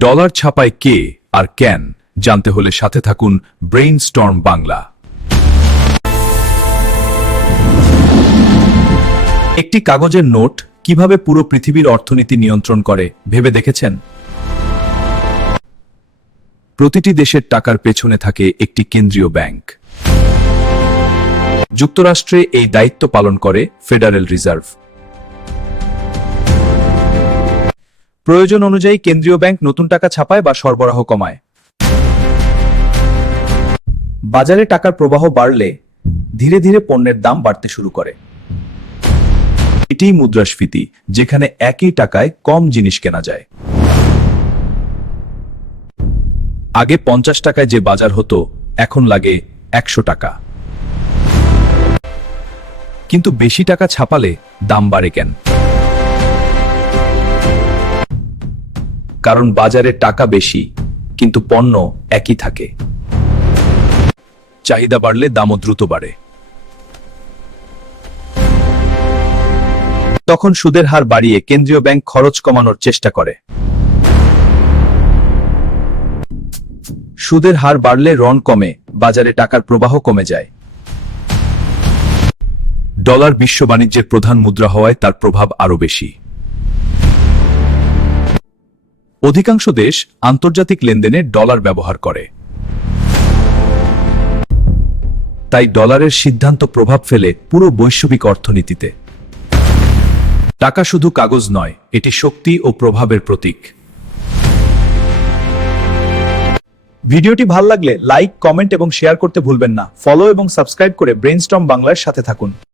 Dollar ছাপায় কে আর কেন জানতে হলে সাথে থাকুন ব্রেইনস্টর্ম বাংলা। একটি কাগজের নোট কিভাবে পুরো পৃথিবীর অর্থনীতি নিয়ন্ত্রণ করে ভেবে দেখেছেন? প্রতিটি দেশের টাকার পেছনে থাকে একটি কেন্দ্রীয় ব্যাংক। যুক্তরাষ্ট্রে এই দায়িত্ব পালন করে ফেডারেল রিজার্ভ। প্রয়োজন অনুযায়ী কেন্দ্রীয় ব্যাংক নতুন টাকা ছাপায় বা সরবরাহ কমায়। বাজারে টাকার প্রবাহ বাড়লে ধীরে ধীরে পণ্যের দাম বাড়তে শুরু করে। এটিই মুদ্রাস্ফীতি, যেখানে একই টাকায় কম জিনিস কেনা যায়। আগে 50 টাকায় যে বাজার হতো এখন লাগে 100 টাকা। কিন্তু বেশি টাকা ছাপালে দাম বাড়ে কেন? কারণ বাজারে টাকা বেশি কিন্তু পণ্য একই থাকে। চাহিদা বাড়লে দামও দ্রুত বাড়ে। তখন সুদের হার বাড়িয়ে কেন্দ্রীয় ব্যাংক খরচ কমানোর চেষ্টা করে। সুদের হার বাড়লে ঋণ কমে, বাজারে টাকার প্রবাহ কমে যায়। ডলার বিশ্ব বাণিজ্যের প্রধান মুদ্রা হওয়ায় তার প্রভাব আরও বেশি। অধিকাংশ দেশ আন্তর্জাতিক লেনদেনে ডলার ব্যবহার করে। তাই ডলারের সিদ্ধান্ত প্রভাব ফেলে পুরো বৈশ্বিক অর্থনীতিতে। টাকা শুধু কাগজ নয়, এটি শক্তি ও প্রভাবের প্রতীক। ভিডিওটি ভালো লাগলে লাইক, কমেন্ট এবং শেয়ার করতে ভুলবেন না। ফলো এবং সাবস্ক্রাইব করে ব্রেইনস্টর্ম বাংলার সাথে থাকুন।